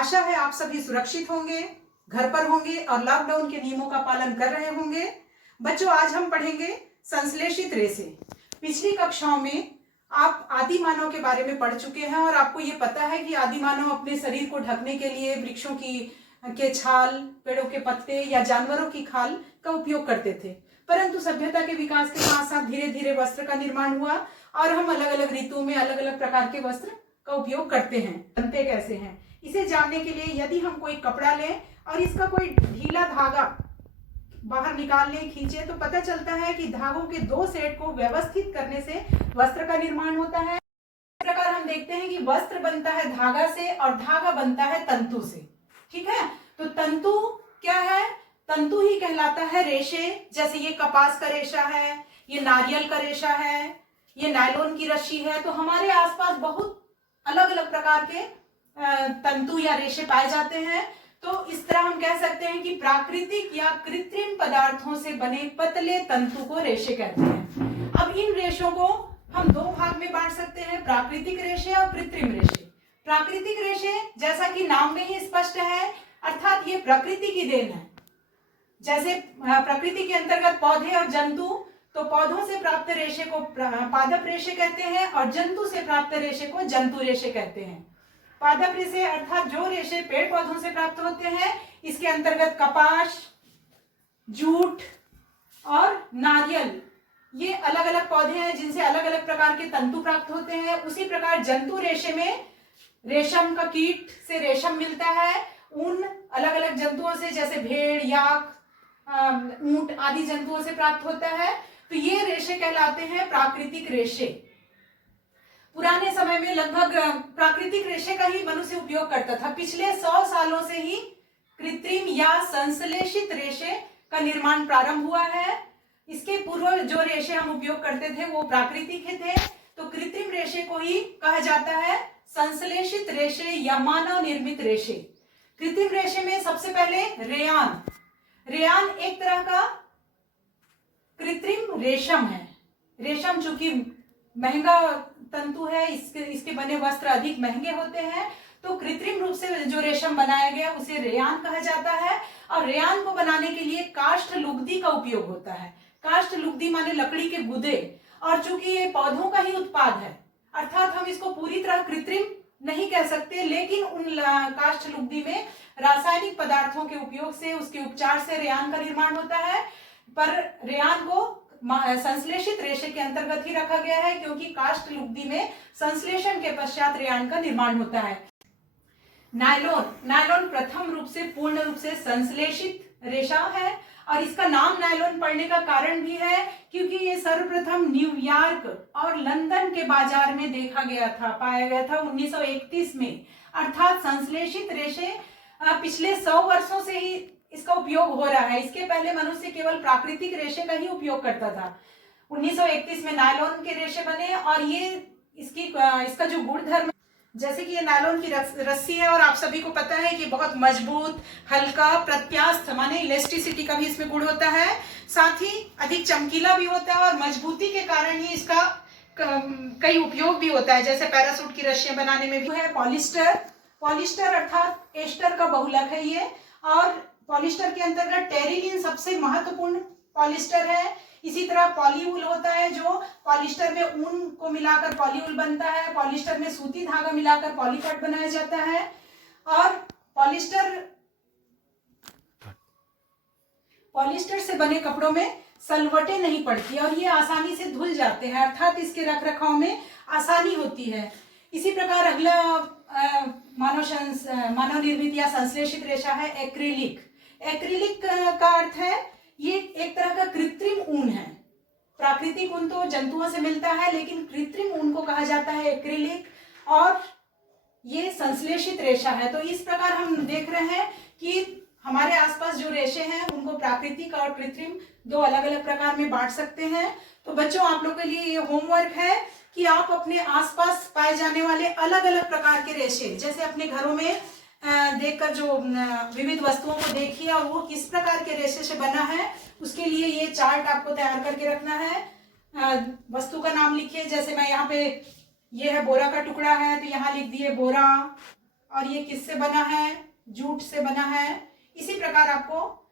आशा है आप सभी सुरक्षित होंगे, घर पर होंगे और लॉकडाउन के नियमों का पालन कर रहे होंगे। बच्चों, आज हम पढ़ेंगे संश्लेषित रेशे। पिछली कक्षाओं में आप आदि मानव के बारे में पढ़ चुके हैं और आपको ये पता है कि आदि मानव अपने शरीर को ढकने के लिए वृक्षों के छाल, पेड़ों के पत्ते या जानवरों की खाल का उपयोग करते थे। परंतु सभ्यता के विकास के साथ साथ धीरे धीरे वस्त्र का निर्माण हुआ और हम अलग अलग ऋतुओं में अलग अलग प्रकार के वस्त्र का उपयोग करते हैं। बनते कैसे हैं इसे जानने के लिए यदि हम कोई कपड़ा लें और इसका कोई ढीला धागा बाहर निकाल लें, खींचे, तो पता चलता है कि धागों के दो सेट को व्यवस्थित करने से वस्त्र का निर्माण होता है। इस प्रकार हम देखते हैं कि वस्त्र बनता है धागा से और धागा बनता है तंतु से। ठीक है, तो तंतु क्या है? तंतु ही कहलाता है रेशे। जैसे ये कपास का रेशा है, ये नारियल का रेशा है, ये नायलॉन की रस्सी है। तो हमारे आसपास बहुत अलग अलग प्रकार के तंतु या रेशे पाए जाते हैं। तो इस तरह हम कह सकते हैं कि प्राकृतिक या कृत्रिम पदार्थों से बने पतले तंतु को रेशे कहते हैं। अब इन रेशों को हम दो भाग में बांट सकते हैं, प्राकृतिक रेशे और कृत्रिम रेशे। प्राकृतिक रेशे जैसा कि नाम में ही स्पष्ट है, अर्थात ये प्रकृति की देन है। जैसे प्रकृति के अंतर्गत पौधे और जंतु, तो पौधों से प्राप्त रेशे को पादप रेशे कहते हैं और जंतु से प्राप्त रेशे को जंतु रेशे कहते हैं। पादप रेशे अर्थात जो रेशे पेड़ पौधों से प्राप्त होते हैं, इसके अंतर्गत कपास, जूट और नारियल, ये अलग अलग पौधे हैं जिनसे अलग अलग प्रकार के तंतु प्राप्त होते हैं। उसी प्रकार जंतु रेशे में रेशम का कीट से रेशम मिलता है। ऊन अलग अलग जंतुओं से, जैसे भेड़, याक, ऊंट आदि जंतुओं से प्राप्त होता है। तो ये रेशे कहलाते हैं प्राकृतिक रेशे। पुराने समय में लगभग प्राकृतिक रेशे का ही मनुष्य उपयोग करता था। पिछले 100 सालों से ही कृत्रिम या संश्लेषित रेशे का निर्माण प्रारंभ हुआ है। इसके पूर्व जो रेशे हम उपयोग करते थे वो प्राकृतिक ही थे। तो कृत्रिम रेशे को ही कहा जाता है संश्लेषित रेशे या मानव निर्मित रेशे। कृत्रिम रेशे में सबसे पहले रेयान। रेयान एक तरह का कृत्रिम रेशम है। रेशम चूंकि महंगा तंतु है, इसके बने वस्त्र अधिक महंगे होते हैं, तो कृत्रिम रूप से जो रेशम बनाया गया उसे रेयान कहा जाता है। और रेयान को बनाने के लिए काष्ठ लुगदी का उपयोग होता है। काष्ठ लुगदी माने लकड़ी के गुदे। और चूंकि ये पौधों का ही उत्पाद है, अर्थात हम इसको पूरी तरह कृत्रिम नहीं कह सकते, लेकिन उन काष्ठ लुगदी में रासायनिक पदार्थों के उपयोग से, उसके उपचार से रेयान का निर्माण होता है। पर रेयान को संश्लेषित रेशे के अंतर्गत ही रखा गया है, क्योंकि काष्ठ लुगदी में संश्लेषण के पश्चात रेयान का निर्माण होता है। नायलॉन, नायलॉन प्रथम रूप से पूर्ण रूप से संश्लेषित रेशा है और इसका नाम नायलॉन पड़ने का कारण भी है क्योंकि ये सर्वप्रथम न्यूयॉर्क और लंदन के बाजार में देखा गया था, पाया गया था 1931 में। अर्थात संश्लेषित रेशे पिछले 100 वर्षों से ही इसका उपयोग हो रहा है। इसके पहले मनुष्य केवल प्राकृतिक रेशे का ही उपयोग करता था। 1931 में नायलॉन के रेशे बने और ये इसका जो गुणधर्म, जैसे कि ये नायलॉन की रस्सी है और आप सभी को पता है कि बहुत मजबूत, हल्का, प्रत्यास्थ माने इलेस्टिसिटी का भी इसमें गुण होता है, साथ ही अधिक चमकीला भी होता है और मजबूती के कारण ही इसका कई उपयोग भी होता है। जैसे पैरासूट की रस्सियां बनाने में भी है। पॉलिस्टर, पॉलिस्टर अर्थात एस्टर का बहुलक है ये। और पॉलिस्टर के अंतर्गत टेरिलिन सबसे महत्वपूर्ण पॉलिस्टर है। इसी तरह पॉलीवूल होता है, जो पॉलिस्टर में ऊन को मिलाकर पॉलीवूल बनता है। पॉलिस्टर में सूती धागा मिलाकर पॉलीकट बनाया जाता है। और पॉलिस्टर से बने कपड़ों में सलवटें नहीं पड़ती और ये आसानी से धुल जाते हैं, अर्थात इसके रख रखाव में आसानी होती है। इसी प्रकार अगला मानव निर्मित या संश्लेषित रेशा है एक्रिलिक। एक्रिलिक का अर्थ है ये एक तरह का कृत्रिम ऊन है। प्राकृतिक ऊन तो जंतुओं से मिलता है, लेकिन कृत्रिम ऊन को कहा जाता है एक्रिलिक और ये संश्लेषित रेशा है। तो इस प्रकार हम देख रहे हैं कि हमारे आसपास जो रेशे हैं उनको प्राकृतिक और कृत्रिम दो अलग अलग प्रकार में बांट सकते हैं। तो बच्चों, आप लोगों के लिए ये होमवर्क है कि आप अपने आसपास पाए जाने वाले अलग अलग प्रकार के रेशे, जैसे अपने घरों में देखकर जो विविध वस्तुओं को देखिए और वो किस प्रकार के रेशे से बना है, उसके लिए ये चार्ट आपको तैयार करके रखना है। वस्तु का नाम लिखिए। जैसे मैं यहाँ पे, ये है बोरा का टुकड़ा है तो यहाँ लिख दिए बोरा, और ये किससे बना है? जूट से बना है। इसी प्रकार आपको